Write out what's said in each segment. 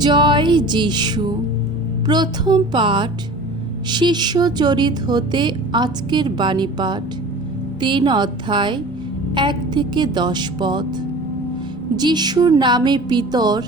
জয় যিশু। প্রথম পাঠ শিষ্যচরিত হতে আজকের বাণী পাঠ ৩ অধ্যায় ১ থেকে ১০ পদ। যিশুর নামে পিতর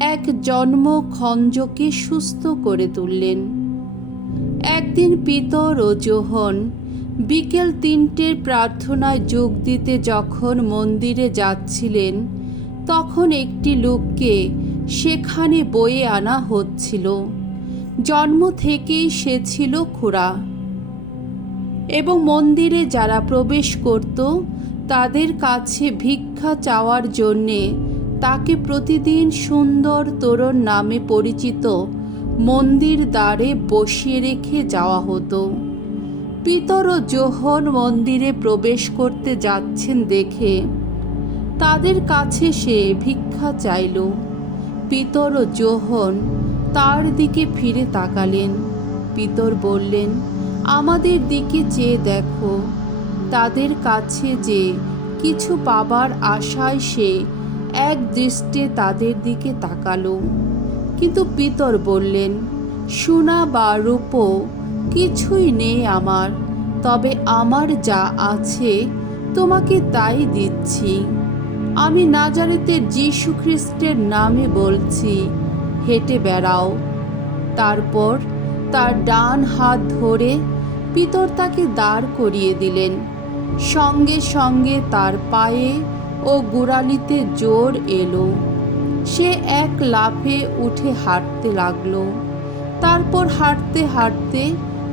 এক জন্মখঞ্জকে সুস্থ করে তুললেন। একদিন পিতর ও যোহন বিকেল ৩টের প্রার্থনায় যোগ দিতে যখন মন্দিরে যাচ্ছিলেন, তখন একটি লোককে সেখানে বয়ে আনা হচ্ছিল। জন্ম থেকেই সে ছিল খোঁড়া, এবং মন্দিরে যারা প্রবেশ করত তাদের কাছে ভিক্ষা চাওয়ার জন্যে তাকে প্রতিদিন সুন্দর তোরণ নামে পরিচিত মন্দির দ্বারে বসিয়ে রেখে যাওয়া হতো। পিতর ও যোহন মন্দিরে প্রবেশ করতে যাচ্ছেন দেখে তাদের কাছে সে ভিক্ষা চাইল। পিতর ও যোহন তার দিকে ফিরে তাকালেন। পিতর বললেন, আমাদের দিকে চেয়ে দেখো। তাদের কাছে যে কিছু পাবার আশায় সে এক দৃষ্টে তাদের দিকে তাকালো। কিন্তু পিতর বললেন, সোনা বা রূপো কিছুই নেই আমার, তবে আমার যা আছে তোমাকে তাই দিচ্ছি। আমি নাজারেতের যীশু খ্রিস্টের নামে বলছি, হেঁটে বেড়াও। তারপর তার ডান হাত ধরে পিতর তাকে দাঁড় করিয়ে দিলেন। সঙ্গে সঙ্গে তার পায়ে ও গোড়ালিতে জোর এলো। সে এক লাফে উঠে হাঁটতে লাগলো। তারপর হাঁটতে হাঁটতে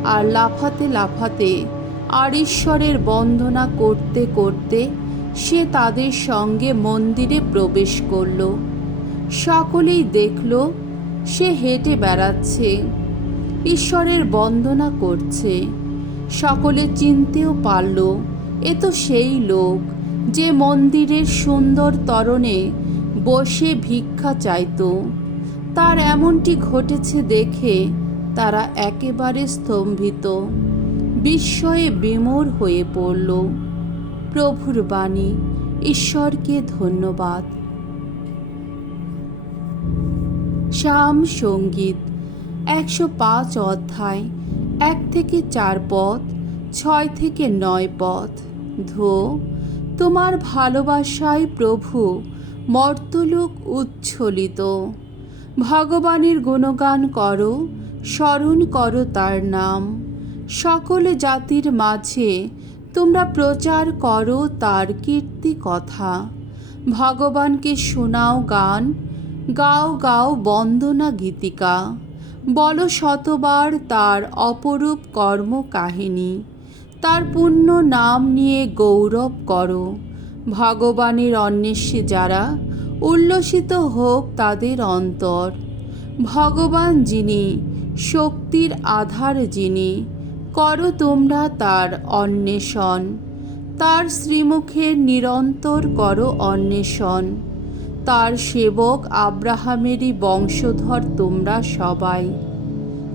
আর লাফাতে লাফাতে আর ঈশ্বরের বন্দনা করতে করতে সে তাদের সঙ্গে মন্দিরে প্রবেশ করল। সকলেই দেখল সে হেঁটে বেড়াচ্ছে, ঈশ্বরের বন্দনা করছে। সকলে চিনতেও পারল, এ তো সেই লোক যে মন্দিরের সুন্দর তোরণে বসে ভিক্ষা চাইত। তার এমনটি ঘটেছে দেখে তারা একেবারে স্তম্ভিত, বিস্ময়ে বিমূঢ় হয়ে পড়ল। প্রভুর বাণী। ঈশ্বরকে ধন্যবাদ। শাম সঙ্গীত ১০৫ অধ্যায় ১ থেকে ৪ পদ, ৬ থেকে ৯ পদ। ধো, তোমার ভালোবাসায় প্রভু মর্তলোক উচ্ছ্বলিত। ভগবানের গুণগান করো, স্মরণ করো তার নাম। সকল জাতির মাঝে তোমরা প্রচার করো তার কীর্তি কথা। ভগবানকে শোনাও গান, গাও গাও বন্দনা গীতিকা। বলো শতবার তার অপরূপ কর্ম কাহিনী। তার পুণ্য নাম নিয়ে গৌরব করো। ভগবানের অন্বেষে যারা, উল্লসিত হোক তাদের অন্তর। ভগবান যিনি, শক্তির আধার যিনি, করো তোমরা তার অন্বেষণ। তার শ্রীমুখের নিরন্তর করো অন্বেষণ। তার সেবক আব্রাহামেরই বংশধর তোমরা সবাই।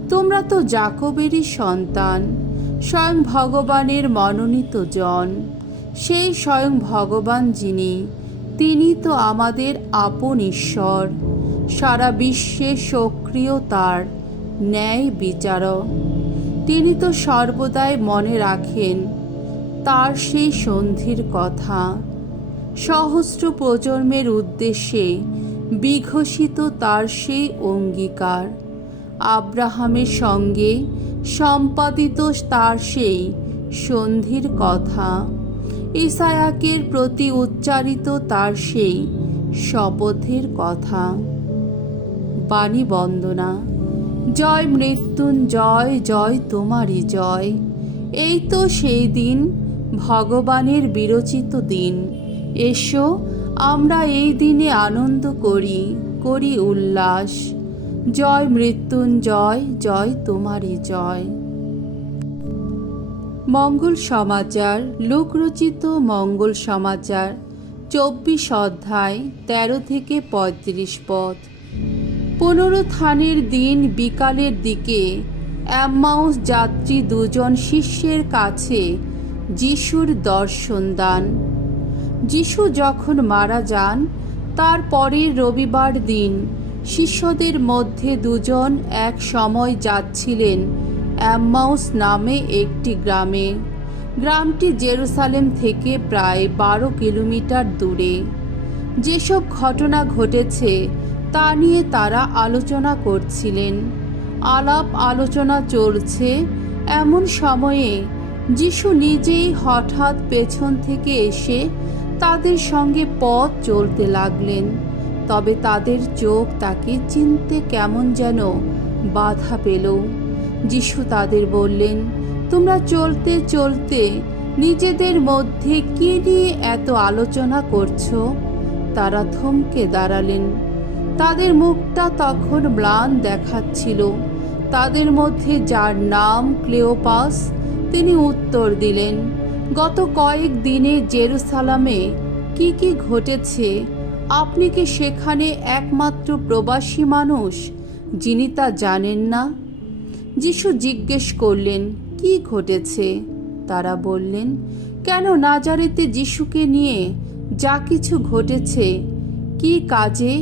তোমরা তো যাকবেরই সন্তান, স্বয়ং ভগবানের মনোনীত জন। সেই স্বয়ং ভগবান যিনি, তিনি তো আমাদের আপন ঈশ্বর। সারা বিশ্বে সক্রিয় তার ন্যায় বিচারক। তিনি তো সর্বদাই মনে রাখেন তার সেই সন্ধির কথা। সহস্র প্রজন্মের উদ্দেশ্যে বিঘোষিত তার সেই অঙ্গীকার। আব্রাহামের সঙ্গে সম্পাদিত তার সেই সন্ধির কথা। ইসায়াকের প্রতি উচ্চারিত তার সেই শপথের কথা। বাণী বন্দনা। জয় মৃত্যুঞ্জয়, জয় তোমারই জয়। এই তো সেই দিন, ভগবানের বিরচিত দিন। এসো, আমরা এই দিনে আনন্দ করি, করি উল্লাস। জয় মৃত্যুঞ্জয়, জয় তোমারই জয়। মঙ্গল সমাচার। লোকরচিত মঙ্গল সমাচার ২৪ অধ্যায় ১৩ থেকে ৩৫ পদ। পুনরুত্থানের দিন বিকালের দিকে এম্মাউস যাত্রী দুজন শিষ্যের কাছে যিশুর দর্শন দান। যিশু যখন মারা যান, তার পরের রবিবার দিন শিষ্যদের মধ্যে দুজন এক সময় যাচ্ছিলেন এম্মাউস নামে একটি গ্রামে। গ্রামটি জেরুসালেম থেকে প্রায় 12 কিলোমিটার দূরে। যেসব ঘটনা ঘটেছে তা নিয়ে তারা আলোচনা করছিলেন। আলাপ আলোচনা চলছে এমন সময়ে যিশু নিজেই হঠাৎ পেছন থেকে এসে তাদের সঙ্গে পথ চলতে লাগলেন। তবে তাদের চোখ তাকে চিনতে কেমন যেন বাধা পেল। যিশু তাদের বললেন, তোমরা চলতে চলতে নিজেদের মধ্যে কি নিয়ে এত আলোচনা করছো? তারা থমকে দাঁড়ালেন। তাদের মুখটা তখন ম্লান দেখাচ্ছিল। তাদের মধ্যে যার নাম ক্লেওপাস, তিনি উত্তর দিলেন, গত কয়েক দিনে জেরুসালেমে কি কি ঘটেছে আপনি কি সেখানে একমাত্র প্রবাসী মানুষ যিনি তা জানেন না? যিশু জিজ্ঞেস করলেন, কি ঘটেছে? তারা বললেন, কেন নাজারেতে যিশুকে নিয়ে যা কিছু ঘটেছে, কি কাজে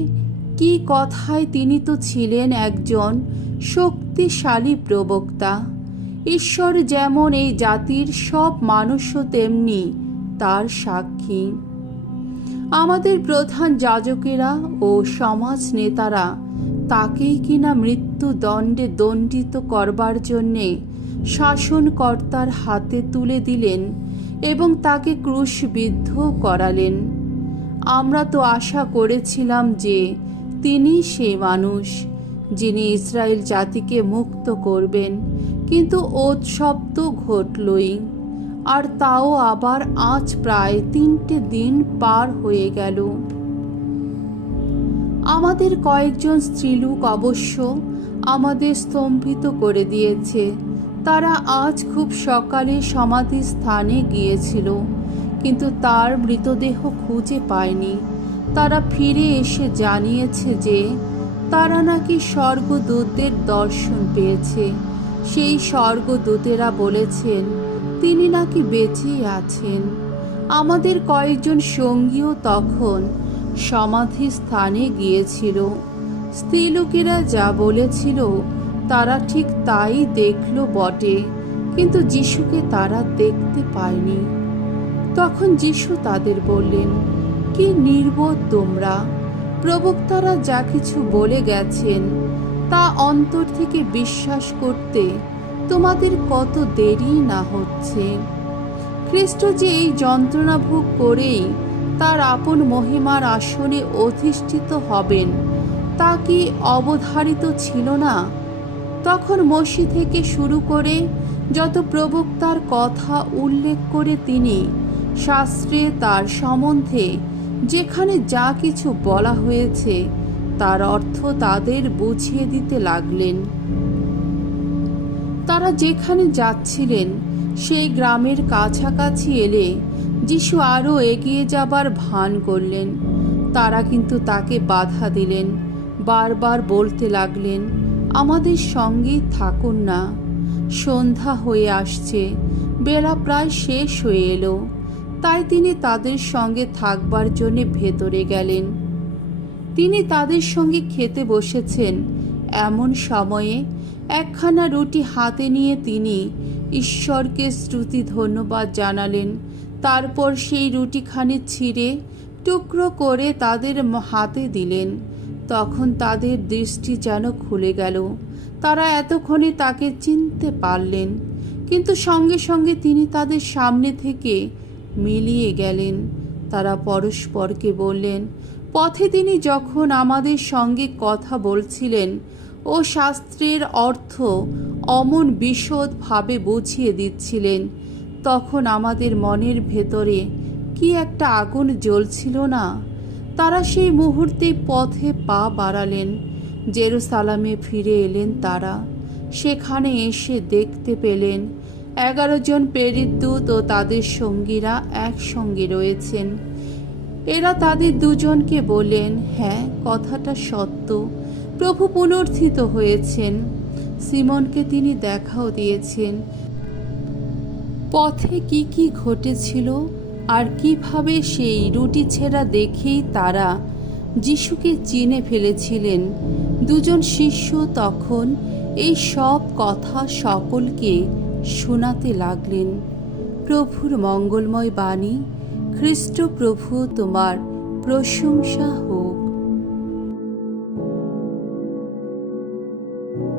কি কথায়, তিনি তো ছিলেন একজন শক্তিশালী প্রবক্তা। ঈশ্বর যেমন এই জাতির সব মানুষও তেমনি তার সাক্ষী। আমাদের প্রধান যাজকেরা ও সমাজ নেতারা তাকেই কিনা মৃত্যুদণ্ডে দণ্ডিত করবার জন্যে শাসনকর্তার হাতে তুলে দিলেন এবং তাকে ক্রুশবিদ্ধ করালেন। আমরা তো আশা করেছিলাম যে তিনি সেই মানুষ যিনি ইসরায়েল জাতিকে মুক্ত করবেন, কিন্তু উৎসব তো ঘটলই, আর তাও আবার আজ প্রায় 3টে দিন পার হয়ে গেল। আমাদের কয়েকজন স্ত্রীলোক অবশ্য আমাদের স্তম্ভিত করে দিয়েছে। তারা আজ খুব সকালে সমাধিস্থানে গিয়েছিল, কিন্তু তার মৃতদেহ খুঁজে পায়নি। তারা ফিরে এসে জানিয়েছে যে তারা নাকি স্বর্গদূতদের দর্শন পেয়েছে। সেই স্বর্গদূতেরা বলেছেন তিনি নাকি বেঁচেই আছেন। আমাদের কয়েকজন সঙ্গীও তখন সমাধিস্থানে গিয়েছিল। স্ত্রীলোকেরা যা বলেছিল তারা ঠিক তাই দেখল বটে, কিন্তু যিশুকে তারা দেখতে পায়নি। তখন যিশু তাদের বললেন, কি নির্বোধ তোমরা! প্রবক্তারা যা কিছু বলে গেছেন তা অন্তর থেকে বিশ্বাস করতে তোমাদের কত দেরি না হচ্ছে? খ্রিস্ট যে এই যন্ত্রণা ভোগ করেই তার আপন মহিমার আসনে অধিষ্ঠিত হবেন তা কি অবধারিত ছিল না? তখন মসি থেকে শুরু করে যত প্রবক্তার কথা উল্লেখ করে তিনি শাস্ত্রে তার সম্বন্ধে যেখানে যা কিছু বলা হয়েছে তার অর্থ তাদের বুঝিয়ে দিতে লাগলেন। তারা যেখানে যাচ্ছিলেন সেই গ্রামের কাছাকাছি এলে যিশু আরও এগিয়ে যাবার ভান করলেন। তারা কিন্তু তাকে বাধা দিলেন, বারবার বলতে লাগলেন, আমাদের সঙ্গে থাকুন না, সন্ধ্যা হয়ে আসছে, বেলা প্রায় শেষ হয়ে এলো। তাই তিনি তাদের সঙ্গে থাকবার জন্য ভেতরে গেলেন। তিনি তাদের সঙ্গে খেতে বসেছেন। এমন সময়ে একখানা রুটি হাতে নিয়ে তিনি ঈশ্বরকে স্তুতি ধন্যবাদ জানালেন। তারপর সেই রুটিখানি ছিঁড়ে টুকরো করে তাদের হাতে দিলেন। তখন তাদের দৃষ্টি যেন খুলে গেল। তারা এতক্ষণে তাকে চিনতে পারলেন, কিন্তু সঙ্গে সঙ্গে তিনি তাদের সামনে থেকে মিলিয়ে গেলেন। তারা পরস্পরকে বললেন, পথে তিনি যখন আমাদের সঙ্গে কথা বলছিলেন ও শাস্ত্রের অর্থ অমন বিশদভাবে বুঝিয়ে দিচ্ছিলেন, তখন আমাদের মনের ভেতরে কি একটা আগুন জ্বলছিল না? তারা সেই মুহূর্তেই পথে পা বাড়ালেন। জেরুসালেমে ফিরে এলেন তারা। সেখানে এসে দেখতে পেলেন 11 জন প্রেরিত দূত ও তাদের সঙ্গীরা একসঙ্গে রয়েছেন। এরা তাদের দুজনকে বললেন, হ্যাঁ, কথাটা সত্য, প্রভু পুনরুত্থিত হয়েছেন। সিমনকে তিনি দেখাও দিয়েছেন পথে কি কি ঘটেছিল আর কিভাবে সেই রুটি ছেঁড়া দেখেই তারা যিশুকে চিনে ফেলেছিলেন। দুজন শিষ্য তখন এই সব কথা সকলকে শোনাতে লাগলেন। প্রভুর মঙ্গলময় বাণী। খ্রিস্ট প্রভু তোমার প্রশংসা হোক।